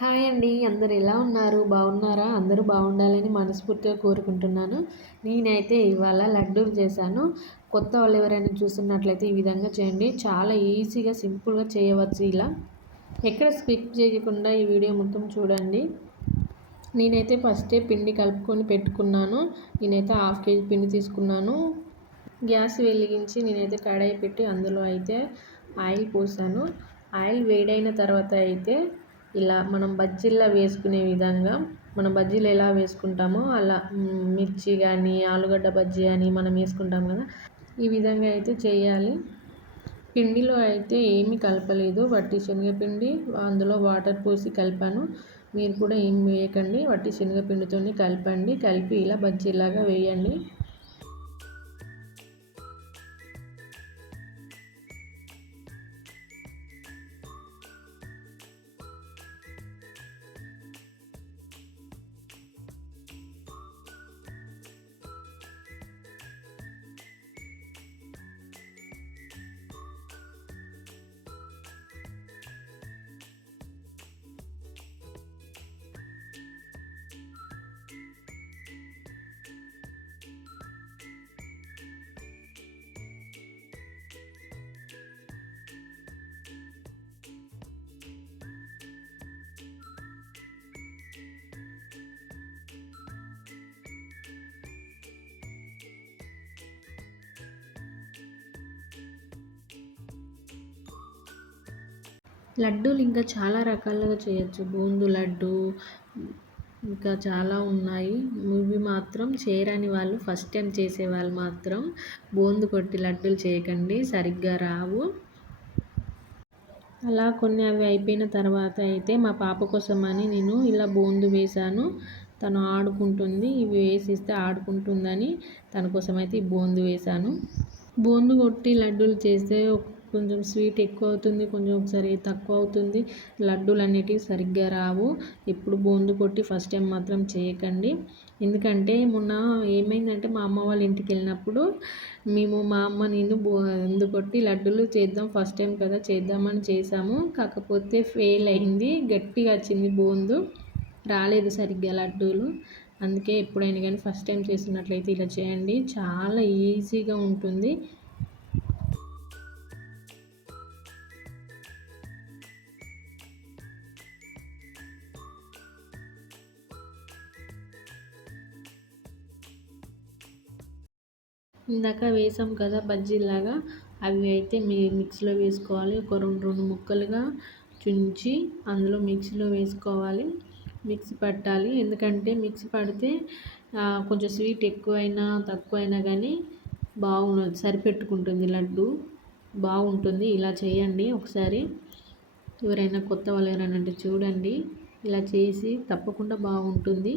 Hi అండి. అందరూ ఎలా ఉన్నారు? బాగున్నారా? అందరూ బాగుండాలని మనస్ఫూర్తిగా కోరుకుంటున్నాను. నేనైతే ఇవాళ లడ్డూలు చేశాను. కొత్త వాళ్ళు ఎవరైనా చూస్తున్నట్లయితే ఈ విధంగా చేయండి. చాలా ఈజీగా, సింపుల్‌గా చేయవచ్చు ఇలా. ఎక్కడ స్కిప్ చేయకుండా ఈ వీడియో మొత్తం చూడండి. నేనైతే ఫస్టే పిండి కలుపుకొని పెట్టుకున్నాను. నేనైతే హాఫ్ కేజీ పిండి తీసుకున్నాను. గ్యాస్ వెలిగించి నేనైతే కడాయి పెట్టి అందులో అయితే ఆయిల్ పోసాను. ఆయిల్ వేడైన తర్వాత అయితే ఇలా మనం బజ్జీల్లా వేసుకునే విధంగా మనం బజ్జీలు ఎలా వేసుకుంటామో అలా మిర్చి కానీ ఆలుగడ్డ బజ్జీ అని మనం వేసుకుంటాం కదా, ఈ విధంగా అయితే చేయాలి. పిండిలో అయితే ఏమీ కలపలేదు, వట్టి శనగపిండి అందులో వాటర్ పోసి కలిపాను. మీరు కూడా ఏం వేయకండి, వట్టి శనగపిండితోనే కలపండి. కలిపి ఇలా బజ్జీలాగా వేయండి. లడ్డూలు ఇంకా చాలా రకాలుగా చేయొచ్చు. బూందు లడ్డు ఇంకా చాలా ఉన్నాయి. ఇవి మాత్రం చేయరాని వాళ్ళు, ఫస్ట్ టైం చేసేవాళ్ళు మాత్రం బూందు కొట్టి లడ్డూలు చేయకండి, సరిగ్గా రావు. అలా కొన్ని అవి అయిపోయిన తర్వాత అయితే మా పాప కోసమని నేను ఇలా బూందు వేశాను. తను ఆడుకుంటుంది, ఇవి వేసిస్తే ఆడుకుంటుందని తన కోసం అయితే ఈ బూందు వేశాను. బూందు కొట్టి లడ్డూలు చేస్తే కొంచెం స్వీట్ ఎక్కువ అవుతుంది, కొంచెం ఒకసారి తక్కువ అవుతుంది. లడ్డూలు అనేటివి సరిగ్గా రావు. ఎప్పుడు బూందు కొట్టి ఫస్ట్ టైం మాత్రం చేయకండి. ఎందుకంటే మొన్న ఏమైందంటే మా అమ్మ వాళ్ళ ఇంటికి వెళ్ళినప్పుడు మా అమ్మ నేను బూందు కొట్టి లడ్డూలు చేద్దాం, ఫస్ట్ టైం కదా చేద్దామని చేసాము. కాకపోతే ఫెయిల్ అయింది, గట్టిగా వచ్చింది బూందు, రాలేదు సరిగ్గా లడ్డూలు. అందుకే ఎప్పుడైనా కానీ ఫస్ట్ టైం చేస్తున్నట్లయితే ఇలా చేయండి, చాలా ఈజీగా ఉంటుంది. ఇందాక వేసాం కదా బజ్జీలాగా, అవి అయితే మిక్సీలో వేసుకోవాలి. ఒక రెండు ముక్కలుగా చుంచి అందులో మిక్సీలో వేసుకోవాలి, మిక్సీ పట్టాలి. ఎందుకంటే మిక్సీ పడితే కొంచెం స్వీట్ ఎక్కువైనా తక్కువైనా కానీ సరిపెట్టుకుంటుంది లడ్డు, బాగుంటుంది. ఇలా చేయండి ఒకసారి. ఎవరైనా కొత్త వాళ్ళు ఎవరైనా అంటే చూడండి, ఇలా చేసి తప్పకుండా బాగుంటుంది.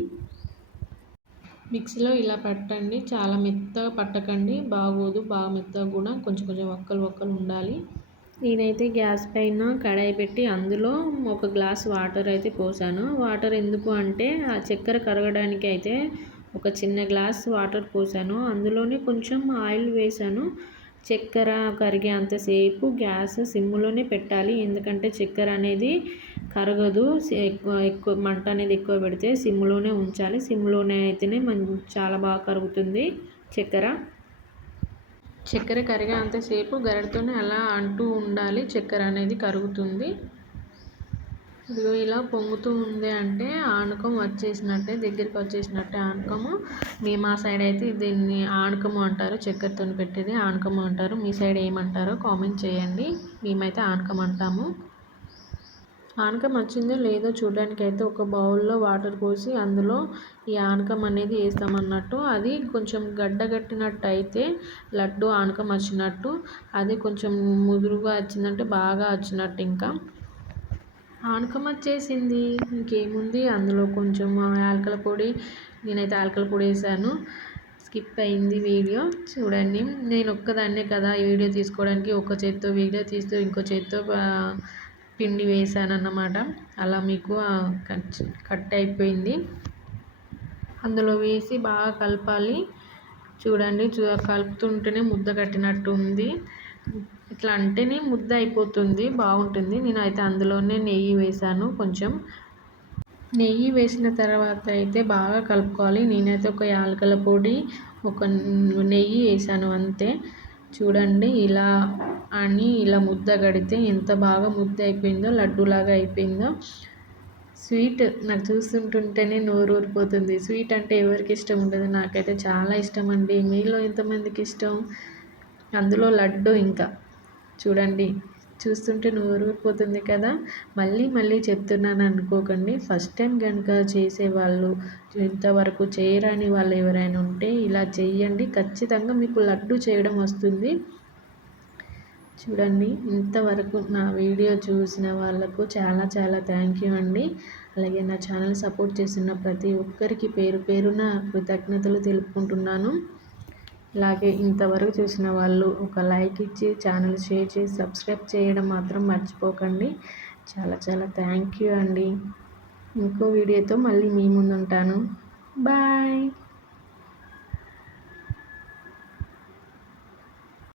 మిక్సీలో ఇలా పట్టండి, చాలా మెత్తగా పట్టకండి, బాగోదు. బాగా మెత్తగా కూడా కొంచెం కొంచెం వక్కలు ఉండాలి. నేనైతే గ్యాస్ పైన కడాయి పెట్టి అందులో ఒక గ్లాస్ వాటర్ అయితే పోసాను. వాటర్ ఎందుకు అంటే ఆ చక్కెర కరగడానికి అయితే ఒక చిన్న గ్లాస్ వాటర్ పోసాను. అందులోనే కొంచెం ఆయిల్ వేసాను. చక్కెర కరిగే అంతసేపు గ్యాస్ సిమ్లోనే పెట్టాలి, ఎందుకంటే చక్కెర అనేది కరగదు. ఎక్కువ మంట అనేది ఎక్కువ పెడితే సిమ్లోనే ఉంచాలి. సిమ్లోనే అయితేనే చాలా బాగా కరుగుతుంది చక్కెర. చక్కెర కరిగే అంతసేపు గరిటతోనే అలా అంటూ ఉండాలి, చక్కెర అనేది కరుగుతుంది. ఇదిగో ఇలా పొంగుతూ ఉంది అంటే ఆనకం వచ్చేసినట్టే, దగ్గరికి వచ్చేసినట్టే ఆనకము. మా సైడ్ అయితే దీన్ని ఆనకము అంటారు, చక్కెరతో పెట్టేది ఆనకము అంటారు. మీ సైడ్ ఏమంటారో కామెంట్ చేయండి. మేమైతే ఆనకం అంటాము. ఆనకం వచ్చిందో లేదో చూడడానికి అయితే ఒక బౌల్లో వాటర్ పోసి అందులో ఈ ఆనకం అనేది వేస్తామన్నట్టు. అది కొంచెం గడ్డగట్టినట్టు అయితే లడ్డు ఆనకం వచ్చినట్టు, అది కొంచెం ముదురుగా వచ్చిందంటే బాగా వచ్చినట్టు. ఇంకా ఆనకం వచ్చేసింది, ఇంకేముంది. అందులో కొంచెం యాలకుల పొడి, నేనైతే యాలకుల పొడి వేసాను. స్కిప్ అయింది వీడియో చూడండి. నేను ఒక్కదాన్నే కదా ఈ వీడియో తీసుకోవడానికి, ఒక చేత్తో వీడియో తీస్తూ ఇంకో చేత్తో పిండి వేసాను అన్నమాట. అలా మీకు కట్ అయిపోయింది. అందులో వేసి బాగా కలపాలి. చూడండి, కలుపుతుంటేనే ముద్ద కట్టినట్టు ఉంది. ఇట్లా అంటేనే ముద్ద అయిపోతుంది, బాగుంటుంది. నేనైతే అందులోనే నెయ్యి వేసాను కొంచెం. నెయ్యి వేసిన తర్వాత అయితే బాగా కలుపుకోవాలి. నేనైతే ఒక యాలకుల పొడి, ఒక నెయ్యి వేసాను అంతే. చూడండి ఇలా ముద్ద గడితే ఎంత బాగా ముద్ద అయిపోయిందో, లడ్డూలాగా అయిపోయిందో. స్వీట్ నాకు చూస్తుంటుంటేనే నోరు ఊరిపోతుంది. స్వీట్ అంటే ఎవరికి ఇష్టం ఉండదు, నాకైతే చాలా ఇష్టం అండి. మీలో ఎంతమందికి ఇష్టం? అందులో లడ్డు ఇంకా చూడండి, చూస్తుంటే నోరు ఊరిపోతుంది కదా. మళ్ళీ మళ్ళీ చెప్తున్నాను అనుకోకండి. ఫస్ట్ టైం కనుక చేసేవాళ్ళు, ఇంతవరకు చేయరాని వాళ్ళు ఎవరైనా ఉంటే ఇలా చేయండి, ఖచ్చితంగా మీకు లడ్డు చేయడం వస్తుంది. చూడండి, ఇంతవరకు నా వీడియో చూసిన వాళ్ళకు చాలా చాలా థ్యాంక్ యూ అండి. అలాగే నా ఛానల్ సపోర్ట్ చేస్తున్న ప్రతి ఒక్కరికి పేరు పేరున కృతజ్ఞతలు తెలుపుకుంటున్నాను. అలాగే ఇంతవరకు చూసిన వాళ్ళు ఒక లైక్ ఇచ్చి ఛానల్ షేర్ చేసి సబ్స్క్రైబ్ చేయడం మాత్రం మర్చిపోకండి. చాలా చాలా థ్యాంక్ యూ అండి. ఇంకో వీడియోతో మళ్ళీ మీ ముందు ఉంటాను. బాయ్.